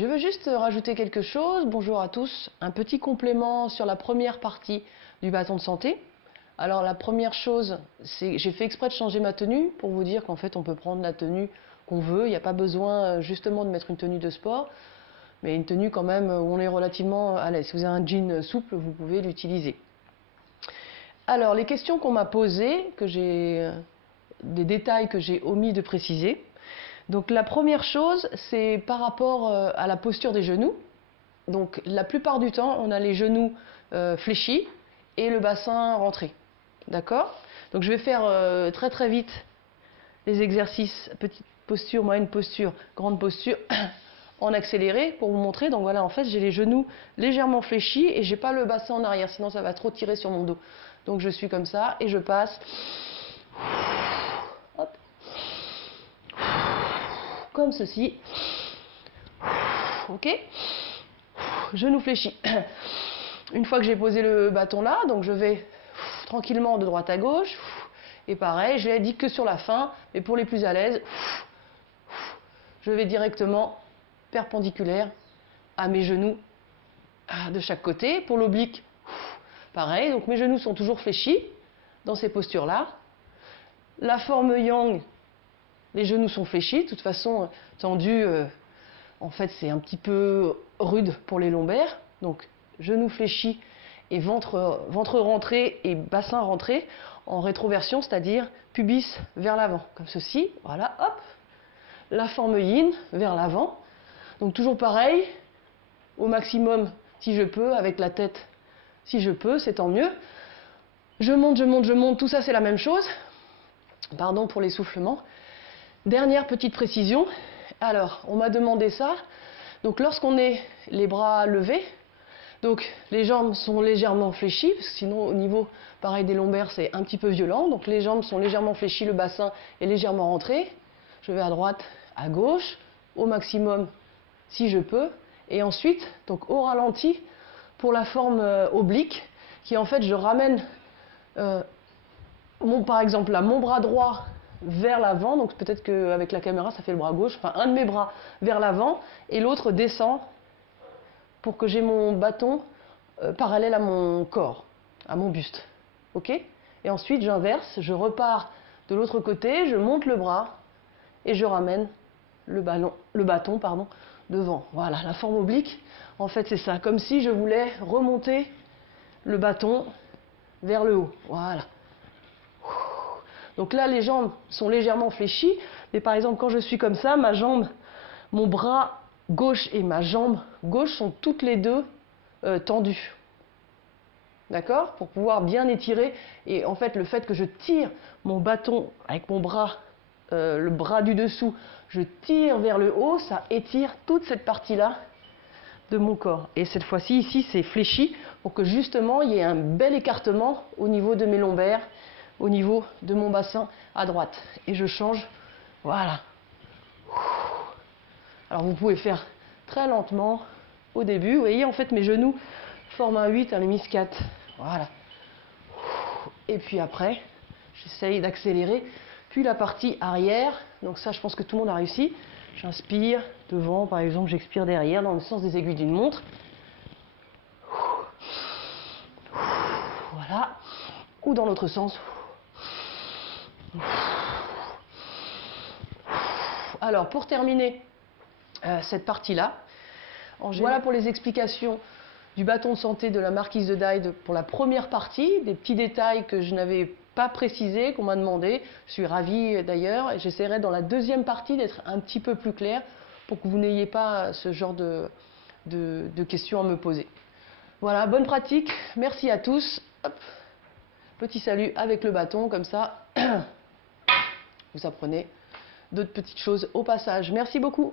Je veux juste rajouter quelque chose. Bonjour à tous. Un petit complément sur la première partie du bâton de santé. Alors la première chose, c'est j'ai fait exprès de changer ma tenue pour vous dire qu'en fait on peut prendre la tenue qu'on veut. Il n'y a pas besoin justement de mettre une tenue de sport, mais une tenue quand même où on est relativement à l'aise. Si vous avez un jean souple, vous pouvez l'utiliser. Alors les questions qu'on m'a posées, des détails que j'ai omis de préciser. Donc la première chose, c'est par rapport à la posture des genoux. Donc la plupart du temps, on a les genoux fléchis et le bassin rentré. D'accord? Donc je vais faire très très vite les exercices, petite posture, moyenne posture, grande posture, en accéléré pour vous montrer. Donc voilà, en fait, j'ai les genoux légèrement fléchis et j'ai pas le bassin en arrière, sinon ça va trop tirer sur mon dos. Donc je suis comme ça et je passe. Hop. Comme ceci. Ok? Genoux fléchis. Une fois que j'ai posé le bâton là, donc je vais tranquillement de droite à gauche. Et pareil, je l'ai dit que sur la fin, mais pour les plus à l'aise, je vais directement perpendiculaire à mes genoux de chaque côté. Pour l'oblique, pareil, donc mes genoux sont toujours fléchis dans ces postures-là. La forme yang, les genoux sont fléchis, de toute façon tendus, en fait c'est un petit peu rude pour les lombaires. Donc genoux fléchis et ventre rentré et bassin rentré en rétroversion, c'est-à-dire pubis vers l'avant, comme ceci, voilà, hop. La forme yin vers l'avant, donc toujours pareil, au maximum si je peux, avec la tête si je peux, c'est tant mieux. Je monte, je monte, je monte, tout ça c'est la même chose. Pardon pour l'essoufflement. Dernière petite précision, alors on m'a demandé ça, donc lorsqu'on est les bras levés, donc les jambes sont légèrement fléchies, parce que sinon au niveau pareil des lombaires c'est un petit peu violent, donc les jambes sont légèrement fléchies, le bassin est légèrement rentré, je vais à droite, à gauche, au maximum si je peux, et ensuite donc au ralenti pour la forme oblique, qui en fait je ramène par exemple là, mon bras droit vers l'avant, donc peut-être qu'avec la caméra ça fait le bras gauche, enfin un de mes bras vers l'avant et l'autre descend pour que j'ai mon bâton parallèle à mon corps, à mon buste. Ok? Et ensuite j'inverse, je repars de l'autre côté, je monte le bras et je ramène le bâton devant. Voilà, la forme oblique, en fait c'est ça, comme si je voulais remonter le bâton vers le haut. Voilà. Donc là, les jambes sont légèrement fléchies, mais par exemple, quand je suis comme ça, mon bras gauche et ma jambe gauche sont toutes les deux tendues. D'accord? Pour pouvoir bien étirer. Et en fait, le fait que je tire mon bâton avec mon bras, le bras du dessous, je tire vers le haut, ça étire toute cette partie-là de mon corps. Et cette fois-ci, ici, c'est fléchi pour que justement, il y ait un bel écartement au niveau de mes lombaires, au niveau de mon bassin à droite. Et je change, voilà. Alors vous pouvez faire très lentement au début. Vous voyez, en fait, mes genoux forment un 8, un hémis 4. Voilà. Et puis après, j'essaye d'accélérer. Puis la partie arrière, donc ça, je pense que tout le monde a réussi. J'inspire devant, par exemple, j'expire derrière, dans le sens des aiguilles d'une montre. Voilà. Ou dans l'autre sens. Alors, pour terminer cette partie-là, voilà pour les explications du bâton de santé de la marquise de Dide pour la première partie, des petits détails que je n'avais pas précisés, qu'on m'a demandé. Je suis ravie d'ailleurs, et j'essaierai dans la deuxième partie d'être un petit peu plus claire pour que vous n'ayez pas ce genre de questions à me poser. Voilà, bonne pratique, merci à tous. Hop. Petit salut avec le bâton, comme ça, vous apprenez d'autres petites choses au passage. Merci beaucoup.